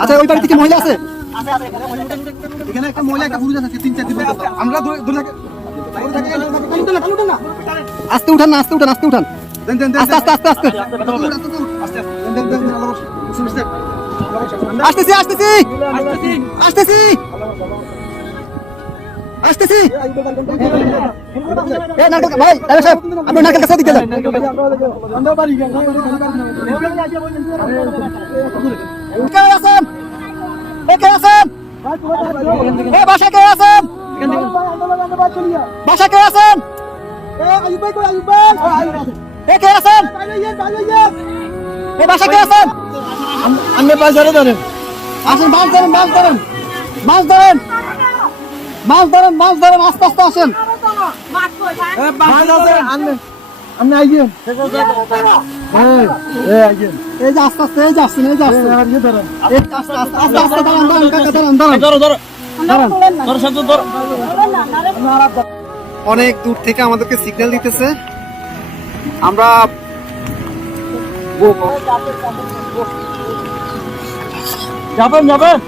আচ্ছা ওই বাড়িতে কি মহিলা আছে? এখানে একটা মহিলা একটা পুরুষ আছে 3-4 দিন আমরা দূরে থাকি। আস্তে উঠান না, আস্তে উঠান, আস্তে উঠান, আস্তে আস্তে আস্তে আস্তে আসতেছি আসতেছি আসতেছি আসতেছি। ভাই সাহেব আপনি নারকেল কাছে দিকে যান। কে আছেন? কে আছেন? বাসা কে আছেন? বাসা কে আছেন? কে আছেন? বাসা কে আছেন? আপনি পাঁচ ধরে ধরেন, আসেন, মাছ ধরেন, মাছ ধরেন, মাছ ধরেন, মাছ ধরেন, মাছ ধরেন, আস্তে আস্তে আসেন। আপনি আইয়েন, এই যে আস্তে আস্তে, এই যে আসছেন, এই যে আসছেন, আস্তে আস্তে আস্তে আস্তে দাঁড়ান, দাঁড়ান, কাকা দাঁড়ান, দাঁড়ান, অনেক দূর থেকে আমাদেরকে সিগন্যাল দিতেছে, আমরা যাবেন যাবেন।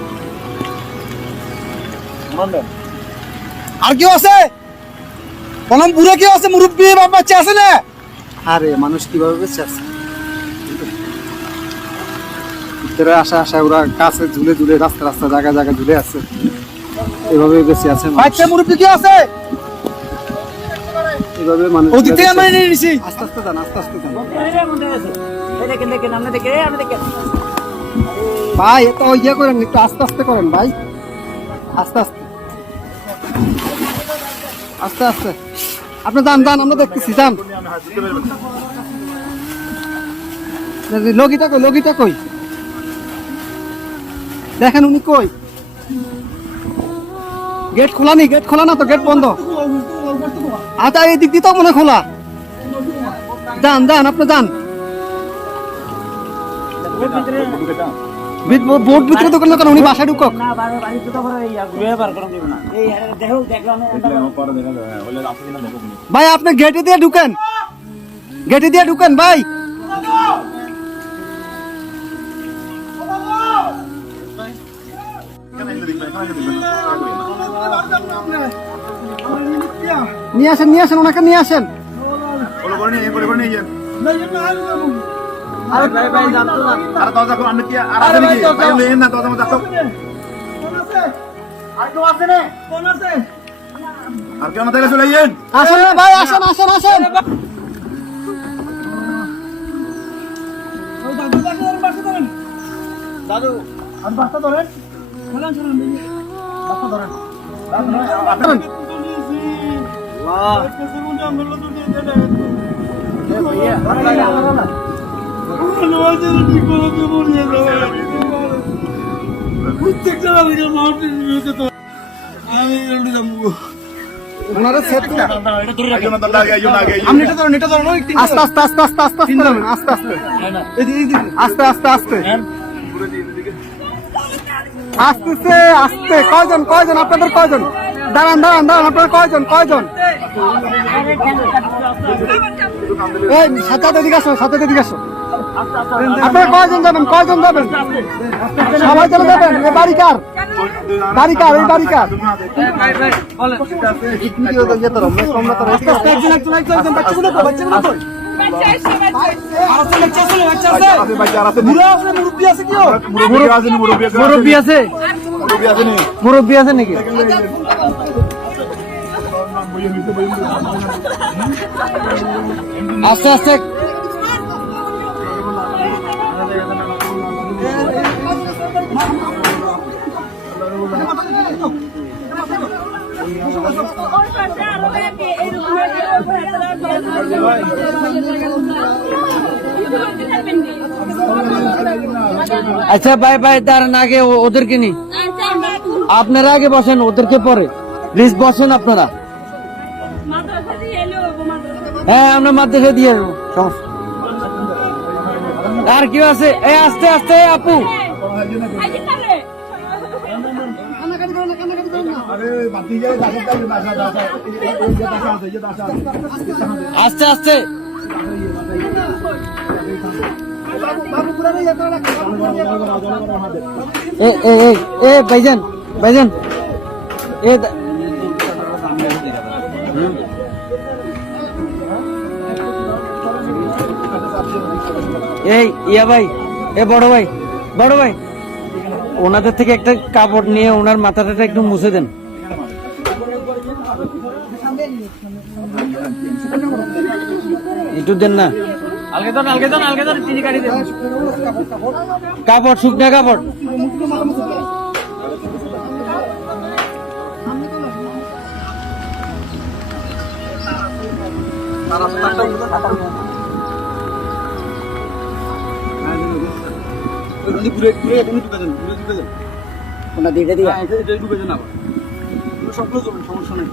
আর কেউ আছে? কলম বুড়ো কেউ আছে? মুরব্বী বাপ বাচ্চা আছে না? আরে মানুষ কিভাবে বেঁচে আছে? ভিতরে আসা আসা ওরা কাছে ঝুলে ঝুলে রাস্তা রাস্তা জায়গা জায়গা ঝুলে আছে, এভাবে বেঁচে আছে। বাচ্চা মুরব্বী কেউ আছে? এভাবে মানুষ ওদিকে আমরা নিয়ে নিছি। আস্তে আস্তে যান, আস্তে আস্তে যান ভাই, এত ইয়ে করেন, একটু আস্তে আস্তে করেন ভাই, আস্তে আস্তে আস্তে আস্তে। আপনি যান যান, আমরা দেখতেছি, যান। লগিটা কই, লগিটা কই? দেখেন উনি কই? গেট খোলা নেই, গেট খোলা না তো, গেট বন্ধ। আচ্ছা এই দিক দিয়ে তো মনে খোলা। যান যান, আপনি যান। বোর্ড ভিতরে দোকান দোকান, উনি বাসায় ঢুকক। ভাই আপনি গেটে দিয়ে ঢুকেন, গেটে দিয়ে ঢুকেন ভাই। নিয়ে আসেন, নিয়ে আসেন, ওনাকে নিয়ে আসেন। আসেন ভাই, আসেন আসেন আসেন। দাদু বাসটা ধরেন, বাসটা ধরেন। আস্তে আস্তে আস্তে আস্তে আস্তে আস্তে আস্তে আস্তে আস্তে আসতেছে আস্তে। কয়জন কয়জন আপনাদের কয়জন? দাঁড়ান দাঁড়ান দাঁড়ান, আপনাদের কয়জন কয়জন? এই সাথে এদিকে আসো, সাথে এদিকে আসো। আপনারা কয়জন যাবেন, কয়জন যাবেন? সবাই চলে যাবেন? এই বাড়ি কার? বাড়ি কার? এই বাড়ি কার? মুরব্বী আছে, মুরব্বী আছে নাকি? আস্তে আস্তে আচ্ছা ভাই ভাই, দাঁড়ান, আগে ওদেরকে নি, আপনারা আগে বসেন, ওদেরকে পরে প্লিজ বসেন আপনারা। হ্যাঁ আমরা মাদ্রাসা দিয়ে দেবো। আর কি আছে? এই আস্তে আস্তে আপু, আস্তে আস্তে এ ভাইজান ভাইজান এই ইয়া ভাই, এ বড় ভাই, বড় ভাই, ওনাদের থেকে একটা কাপড় নিয়ে ওনার মাথাটা একটু মুছে দেন। একটু দেন না, কাপড়, শুকনা কাপড়। ওনা দিয়ে দিয়ে সবগুলো সমস্যা নেই।